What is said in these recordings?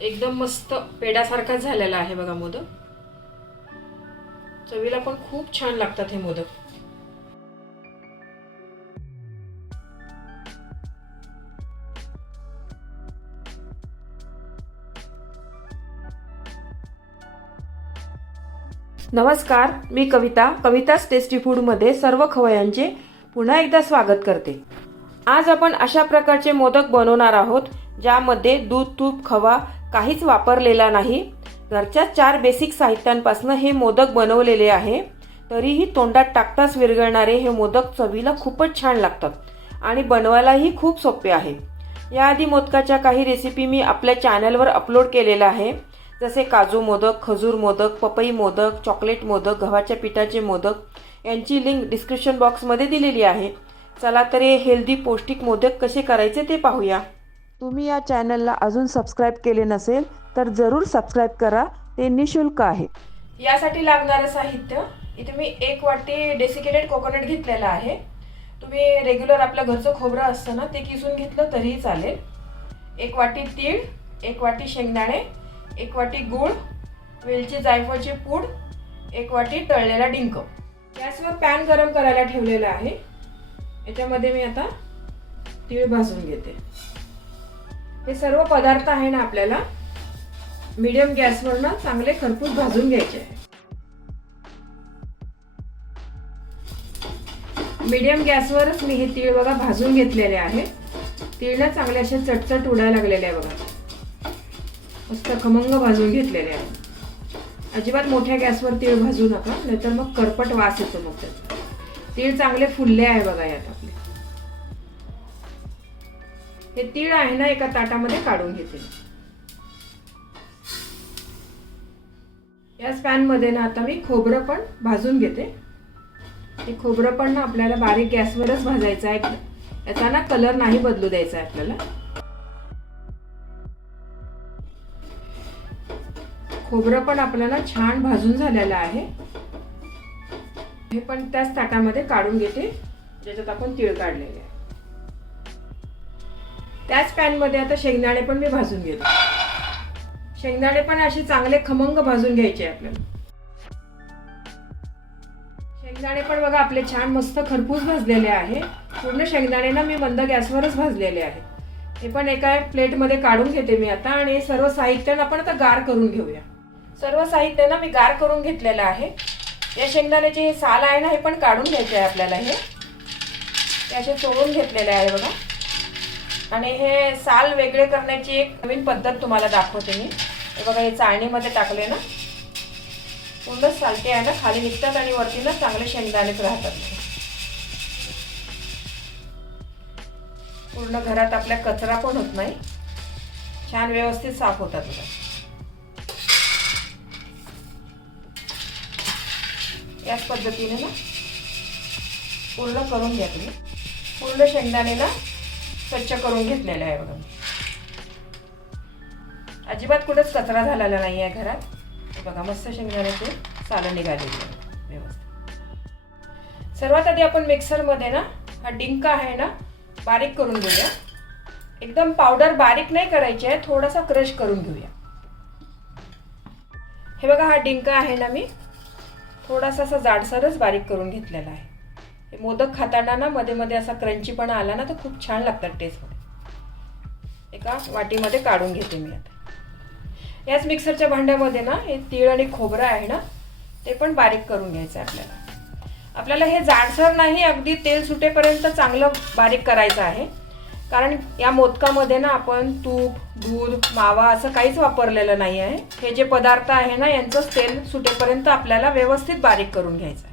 एकदम मस्त पेड्यासारखाच झालेला आहे बघा मोदक. चवीला पण खूप छान लागतात हे मोदक. नमस्कार मी कविता. कविताज टेस्टी फूडमध्ये सर्व खवयांचे पुन्हा एकदा स्वागत करते. आज आपण अशा प्रकारचे मोदक बनवणार आहोत ज्यामध्ये दूध तूप खवा काहीच वापरलेला नाही. घरच्या चार बेसिक साहित्यांपासून हे मोदक बनवलेले आहे. तरीही तोंडात टाकताच विरघळणारे हे मोदक चवीला खूपच छान लागतात आणि बनवायलाही खूप सोपे आहे. याआधी मोदकाच्या काही रेसिपी मी आपल्या चॅनलवर अपलोड केलेल्या आहे. जसे काजू मोदक खजूर मोदक पपई मोदक चॉकलेट मोदक गव्हाच्या पिठाचे मोदक यांची लिंक डिस्क्रिप्शन बॉक्समध्ये दिलेली आहे. चला तर हे हेल्दी पौष्टिक मोदक कसे करायचे ते पाहूया. तुम्ही या चॅनलला अजून सबस्क्राईब केले नसेल तर जरूर सबस्क्राईब करा. ते निशुल्क आहे. यासाठी लागणारं साहित्य इथे मी एक वाटी डेसिकेटेड कोकोनट घेतलेला आहे. तुम्ही रेग्युलर आपलं घरचं खोबरं असतं ना ते किसून घेतलं तरीही चालेल. एक वाटी तीळ एक वाटी शेंगदाणे एक वाटी गूळ वेलची जायफळची पूड एक वाटी तळलेला डिंक. गॅसवर पॅन गरम करायला ठेवलेला आहे. याच्यामध्ये मी आता तीळ भाजून घेते. हे सर्व पदार्थ आहे ना आपल्याला मिडियम गॅसवर ना चांगले खरपूस भाजून घ्यायचे. आहे मिडियम गॅसवरच मी हे तीळ बघा भाजून घेतलेले आहे. तीळ ना चांगले असे चटचट उडायला लागलेले आहे बघा. मस्त खमंग भाजून घेतलेले आहे. अजिबात मोठ्या गॅसवर तीळ भाजू नका नाहीतर मग करपट वास येतो मग त्याचा. तीळ चांगले फुलले आहे बघा यात आपले. हे तीळ आहे ना एका ताटामध्ये काढून घेते. या स्पॅनमध्ये ना आता मी खोबरं पण भाजून घेते. हे खोबरं पण ना आपल्याला बारीक गॅसवरच भाजायचं आहे. याचा ना कलर नाही बदलू द्यायचा आहे आपल्याला. खोबरं पण आपल्याला छान भाजून झालेलं आहे. हे पण त्याच ताटामध्ये काढून घेते. ज्याच्यात आपण तीळ काढलेले आहे. त्याच पॅनमध्ये आता शेंगदाणे पण मी भाजून घेतो. शेंगदाणे पण असे चांगले खमंग भाजून घ्यायचे आपल्याला. शेंगदाणे पण बघा आपले छान मस्त खरपूस भाजलेले आहे. पूर्ण शेंगदाणे ना मी मंद गॅसवरच भाजलेले आहे. हे पण एका प्लेटमध्ये काढून घेते मी आता आणि सर्व साहित्यानं आपण आता गार करून घेऊया. सर्व साहित्यानं मी गार करून घेतलेलं आहे. या शेंगदाण्याचे हे साल आहे ना हे पण काढून घ्यायचे आहे आपल्याला हे. हे असे चोळून घेतलेले आहे बघा. आणि हे साल वेगळे करण्याची एक नवीन पद्धत तुम्हाला दाखवते मी. हे बघा हे चाळणीमध्ये टाकले ना. पूर्ण सालटे आहे ना खाली निघतात आणि वरती ना चांगले शेंगदाणेच राहतात. पूर्ण घरात आपल्या कचरा पण होत नाही. छान व्यवस्थित साफ होतात बघा. याच पद्धतीने ना पूर्ण करून घ्या तुम्ही. पूर्ण शेंगदाणे ना स्वच्छ करून घेतलेलं आहे बघा. अजिबात कुठंच कचरा झालेला नाही आहे घरात बघा मस्त शेंगदाण्याचे सालं निघालेली आहे व्यवस्थित. सर्वात आधी आपण मिक्सरमध्ये ना हा डिंक आहे ना बारीक करून घेऊया. एकदम पावडर बारीक नाही करायची आहे थोडासा क्रश करून घेऊया. हे बघा हा डिंक आहे ना मी. थोडासा असा जाडसरच बारीक करून घेतलेला आहे. मोदक खाताना ना मध्ये मध्ये असा क्रंचीपणा आला ना तर खूप छान लागतात टेस्टमध्ये एका वाटीमध्ये काढून घेते मी आता. याच मिक्सरच्या भांड्यामध्ये ना हे तीळ आणि खोबरं आहे ना ते पण बारीक करून घ्यायचं आहे आपल्याला. आपल्याला हे जाडसर नाही अगदी तेल सुटेपर्यंत चांगलं बारीक करायचं आहे. कारण या मोदकामध्ये ना आपण तूप दूध मावा असं काहीच वापरलेलं नाही आहे. हे जे पदार्थ आहे ना यांचंच तेल सुटेपर्यंत आपल्याला व्यवस्थित बारीक करून घ्यायचं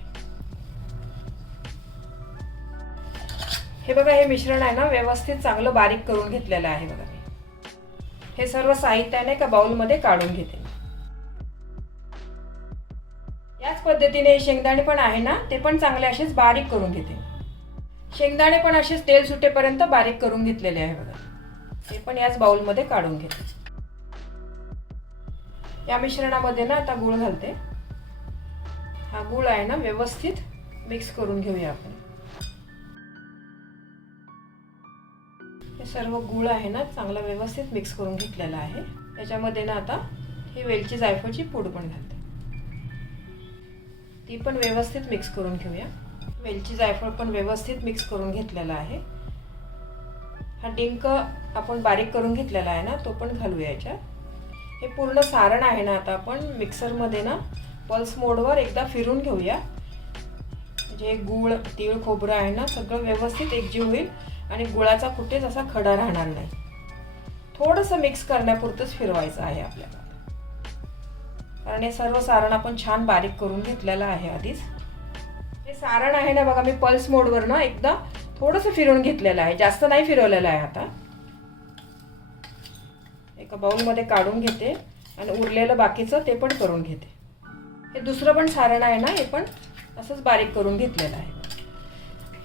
हे बघा हे मिश्रण आहे ना व्यवस्थित चांगलं बारीक करून घेतलेलं आहे बघा मी. हे सर्व साहित्याने का बाउलमध्ये काढून घेते याच पद्धतीने हे शेंगदाणे पण आहे ना ते पण चांगले असेच बारीक करून घेते शेंगदाणे पण असेच तेल सुटेपर्यंत बारीक करून घेतलेले आहे बघा. ते पण याच बाउलमध्ये काढून घेते. या मिश्रणामध्ये ना आता गूळ घालते. हा गूळ आहे ना व्यवस्थित मिक्स करून घेऊया आपण. सर्व गूळ आहे ना चांगला व्यवस्थित मिक्स करून घेतलेला आहे. त्याच्यामध्ये ना आता ही वेलची जायफळची पूड पण घालते. ती पण व्यवस्थित मिक्स करून घेऊया. वेलची जायफळ पण व्यवस्थित मिक्स करून घेतलेला आहे. हा डिंक आपण बारीक करून घेतलेला आहे ना तो पण घालूया याच्यात. हे पूर्ण सारण आहे ना आता आपण मिक्सरमध्ये ना पल्स मोडवर एकदा फिरून घेऊया. जे गूळ तीळ खोबरं आहे ना सगळं व्यवस्थित एकजीव होईल. आणि गुळाचा कुठेच असा खडा राहणार नाही. थोडंसं मिक्स करण्यापुरतंच फिरवायचं आहे आपल्याला. कारण हे सर्व सारण आपण छान बारीक करून घेतलेलं आहे आधीच. हे सारण आहे ना बघा मी पल्स मोडवर ना एकदा थोडंसं फिरवून घेतलेलं आहे. जास्त नाही फिरवलेलं आहे आता. एका बाउलमध्ये काढून घेते आणि उरलेलं बाकीचं ते पण करून घेते. हे दुसरं पण सारण आहे ना हे पण असंच बारीक करून घेतलेलं आहे.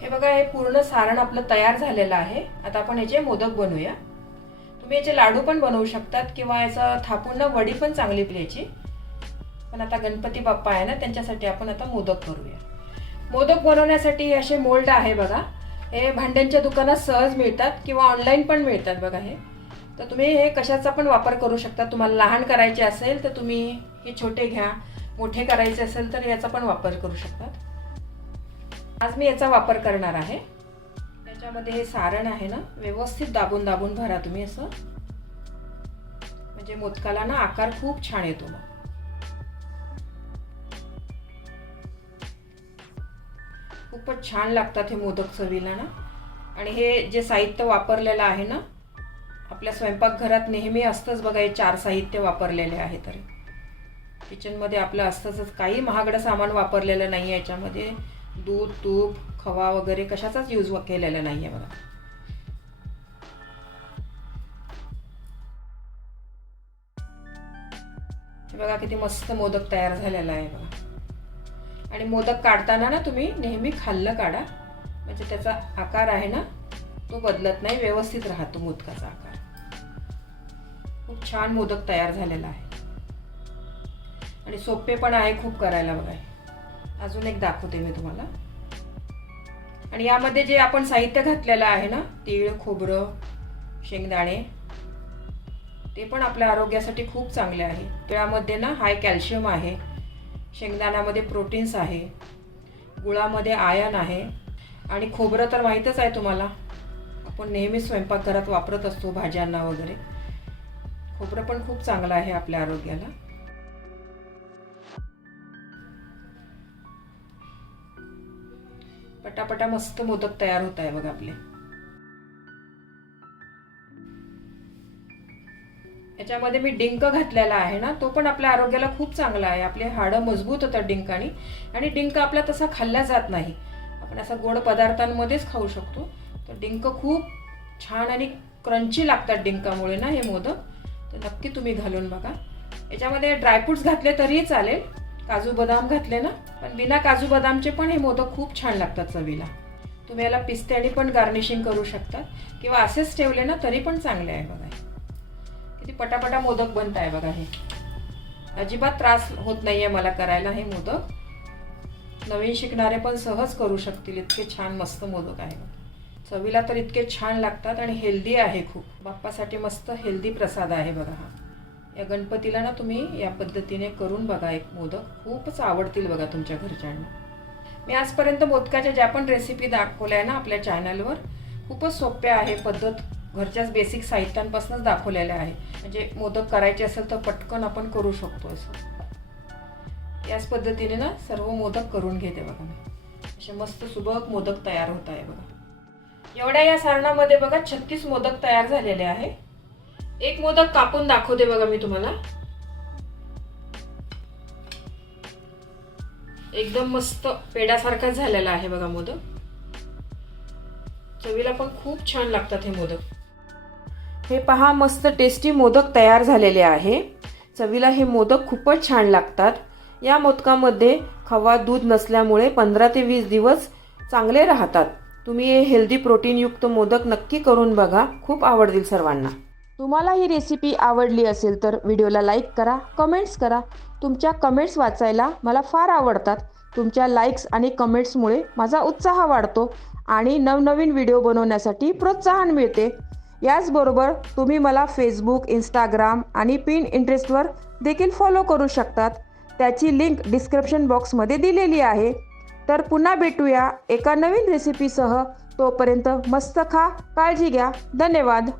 हे बघा हे पूर्ण सारण आपलं तयार झालेलं आहे. आता आपण याचे मोदक बनवूया. तुम्ही याचे लाडू पण बनवू शकतात किंवा याचं थापून ना वडी पण चांगली प्लेची पण आता गणपती बाप्पा आहे ना त्यांच्यासाठी आपण आता मोदक करूया. मोदक बनवण्यासाठी असे मोल्ड आहे बघा. हे भांड्यांच्या दुकानात सहज मिळतात किंवा ऑनलाईन पण मिळतात बघा हे. तर तुम्ही हे कशाचा पण वापर करू शकता. तुम्हाला लहान करायचे असेल तर तुम्ही हे छोटे घ्या. मोठे करायचे असेल तर याचा पण वापर करू शकतात आज मी याचा वापर करणार आहे. त्याच्यामध्ये हे सारण आहे ना व्यवस्थित दाबून दाबून भरा तुम्ही असं. म्हणजे मोदकाला ना आकार खूप छान येतो मग. खूपच छान लागतात हे मोदक चवीला ना. आणि हे जे साहित्य वापरलेलं आहे ना आपल्या स्वयंपाकघरात नेहमी असतंच बघा हे चार साहित्य वापरलेले आहे तर. किचनमध्ये आपलं असतंच काही महागडं सामान वापरलेलं नाही आहे याच्यामध्ये. दूध तूप खवा वगैरे कशाचाच यूज केलेला नाही आहे बघा. हे बघा किती मस्त मोदक तयार झालेला आहे बघा. आणि मोदक काढताना ना तुम्ही नेहमी खाल्लं काढा. म्हणजे त्याचा आकार आहे ना तो बदलत नाही व्यवस्थित राहतो मोदकाचा आकार. खूप छान मोदक तयार झालेला आहे. आणि सोपे पण आहे खूप करायला बघा. अजून एक दाखवते मी तुम्हाला. आणि यामध्ये जे आपण साहित्य घातलेलं आहे ना तीळ खोबरं शेंगदाणे ते पण आपल्या आरोग्यासाठी खूप चांगले आहे. तिळामध्ये ना हाय कॅल्शियम आहे शेंगदाण्यामध्ये प्रोटीन्स आहे गुळामध्ये आयन आहे आणि खोबरं तर माहीतच आहे तुम्हाला. आपण नेहमी स्वयंपाकघरात वापरत असतो भाज्यांना वगैरे. खोबरं पण खूप चांगलं आहे आपल्या आरोग्याला. पटापटा मस्त मोदक तयार होत आहे बघा आपले. याच्यामध्ये मी डिंक घातलेला आहे ना तो पण आपल्या आरोग्याला खूप चांगला आहे. आपले हाडं मजबूत होतात डिंकाने आणि डिंक आपला तसा खाल्ला जात नाही. आपण असा गोड पदार्थांमध्येच खाऊ शकतो. तर डिंक खूप छान आणि क्रंची लागतात डिंकामुळे ना हे मोदक. तर नक्की तुम्ही घालून बघा. याच्यामध्ये ड्रायफ्रुट्स घातले तरीही चालेल. काजू बदाम घातले ना? पण बिना काजू बदामचे पण हे मोदक खूप छान लागतात चवीला. तुम्ही याला पिस्त्याने पण गार्निशिंग करू शकतात. किंवा असेच ठेवले ना तरी पण चांगले आहे बघा किती पटापटा मोदक बनत आहे बघा हे. अजिबात त्रास होत नाही आहे मला करायला हे मोदक. नवीन शिकणारे पण सहज करू शकतील. इतके छान मस्त मोदक आहे चवीला तर इतके छान लागतात आणि हेल्दी आहे खूप. बाप्पासाठी मस्त हेल्दी प्रसाद आहे बघा हा. या गणपतीला ना तुम्ही या पद्धतीने करून बघा एक मोदक. खूपच आवडतील बघा तुमच्या घरच्यांना. मी आजपर्यंत मोदकाच्या ज्या पण रेसिपी दाखवल्या आहे ना आपल्या चॅनलवर खूपच सोप्या आहे पद्धत घरच्याच बेसिक साहित्यांपासूनच दाखवलेल्या आहे. म्हणजे मोदक करायचे असेल तर पटकन आपण करू शकतो असं. याच पद्धतीने ना सर्व मोदक करून घेते बघा मी. असे मस्त सुबक मोदक तयार होत आहे बघा. एवढ्या या सारणामध्ये बघा छत्तीस मोदक तयार झालेले आहे. एक मोदक कापून दाखवते बघा मी तुम्हाला. एकदम मस्त पेड्यासारखाच झालेला आहे बघा मोदक. चवीला पण खूप छान लागतात हे मोदक. हे पहा मस्त टेस्टी मोदक तयार झालेले आहे. चवीला हे मोदक खूपच छान लागतात. या मोदकामध्ये खवा दूध नसल्यामुळे पंधरा ते वीस दिवस चांगले राहतात. तुम्ही हे हेल्दी प्रोटीनयुक्त मोदक नक्की करून बघा. खूप आवडतील सर्वांना. तुम्हाला ही रेसिपी आवडली असेल तर व्हिडिओला लाईक करा कमेंट्स करा. तुमच्या कमेंट्स वाचायला मला फार आवडतात. तुमच्या लाईक्स आणि कमेंट्समुळे माझा उत्साह वाढतो आणि नवनवीन व्हिडिओ बनवण्यासाठी प्रोत्साहन मिळते. याचबरोबर तुम्ही मला फेसबुक इंस्टाग्राम आणि पिन इंटरेस्टवर देखील फॉलो करू शकतात. त्याची लिंक डिस्क्रिप्शन बॉक्समध्ये दिलेली आहे. तर पुन्हा भेटूया एका नवीन रेसिपीसह तोपर्यंत मस्त खा काळजी घ्या. धन्यवाद.